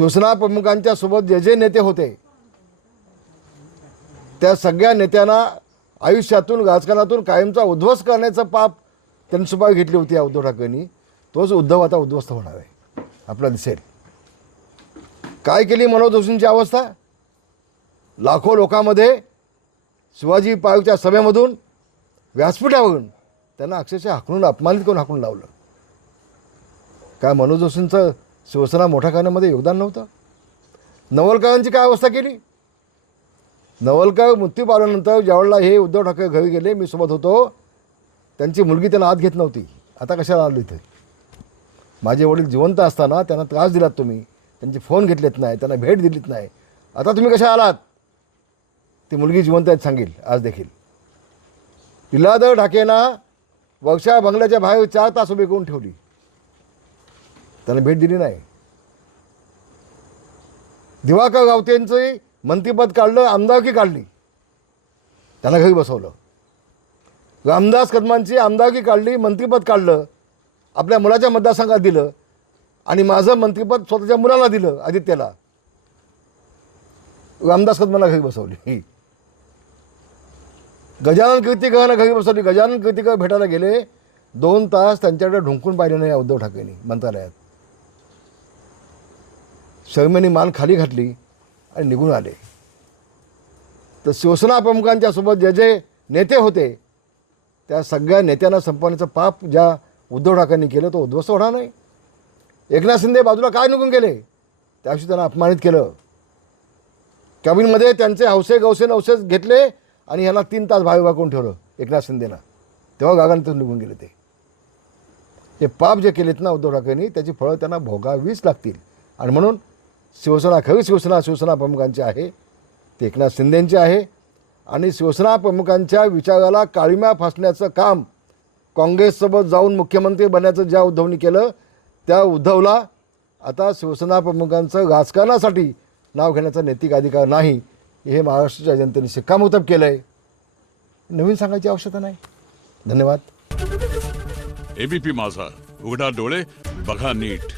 शिवसेना प्रमुखांच्या सोबत जे जे नेते होते त्या सगळ्या नेत्यांना आयुष्यातून राजकारणातून कायमचा उद्ध्वस्त करण्याचं पाप त्यांनी सुपारी घेतली होती या उद्धव ठाकरेंनी. तोच उद्धव आता उद्ध्वस्त होणार आहे, आपल्याला दिसेल. काय केली मनोज जोशींची अवस्था. लाखो लोकांमध्ये शिवाजी पार्कच्या सभेमधून व्यासपीठावरून त्यांना अक्षरशः हाकलून अपमानित करून हाकून लावलं. काय मनोज जोशींचं शिवसेना मोठा करण्यामध्ये योगदान नव्हतं. नवलकरांची काय अवस्था केली. नवलकर मृत्यू पावल्यानंतर ज्यावेळेला हे उद्धव ठाकरे घरी गेले, मी सोबत होतो, त्यांची मुलगी त्यांना आत घेत नव्हती. आता कशाला आलो इथे. माझे वडील जिवंत असताना त्यांना त्रास दिलात तुम्ही, त्यांचे फोन घेतलेत नाही, त्यांना भेट दिलीत नाही, आता तुम्ही कशा आलात. ती मुलगी जिवंत आहेत सांगेल आज देखील. लीलाधर ठाकेंना वर्षा बंगल्याच्या बाहेर 4 तास उभी करून ठेवली, त्यांना भेट दिली नाही. दिवाकर रावतेंचं मंत्रिपद काढलं, आमदारकी काढली, त्यांना घरी बसवलं. रामदास कदमांची आमदारकी काढली, मंत्रिपद काढलं, आपल्या मुलाच्या मतदारसंघात दिलं आणि माझं मंत्रिपद स्वतःच्या मुलाला दिलं, आदित्यला. रामदास कदमांना घरी बसवली. गजानन कीर्तिकरांना घरी बसवली. गजानन कीर्तिकर भेटायला गेले, 2 तास त्यांच्याकडे ढुंकून पाहिले नाही उद्धव ठाकरेंनी मंत्रालयात. शर्मेने मान खाली घातली आणि निघून आले. तर शिवसेना प्रमुखांच्या सोबत जे जे नेते होते त्या सगळ्या नेत्यांना संपवण्याचं पाप ज्या उद्धव ठाकरेंनी केलं तो उद्ध्वस्त होणार नाही. एकनाथ शिंदे बाजूला काय निघून गेले, त्याविषयी त्यांना अपमानित केलं. कॅबिनमध्ये त्यांचे हौसे गौसे नवसेच घेतले आणि ह्याला 3 तास बाहेर उभा करून ठेवलं एकनाथ शिंदेना. तेव्हा गागांतून निघून गेले ते. हे पाप जे केलेत ना उद्धव ठाकरेंनी, त्याची फळं त्यांना भोगावीच लागतील. आणि म्हणून शिवसेना, खरी शिवसेना प्रमुखांची आहे, ते एकनाथ शिंदेंची आहे. आणि शिवसेना प्रमुखांच्या विचाराला काळीमा फासण्याचं काम काँग्रेससोबत जाऊन मुख्यमंत्री बनण्याचं ज्या उद्धवनी केलं, त्या उद्धवला आता शिवसेना प्रमुखांचं राजकारणासाठी नाव घेण्याचा नैतिक अधिकार नाही, हे महाराष्ट्राच्या जनतेने शिक्कामोर्तब केलं आहे. नवीन सांगायची आवश्यकता नाही. धन्यवाद. एबीपी माझा, उघडा डोळे बघा नीट.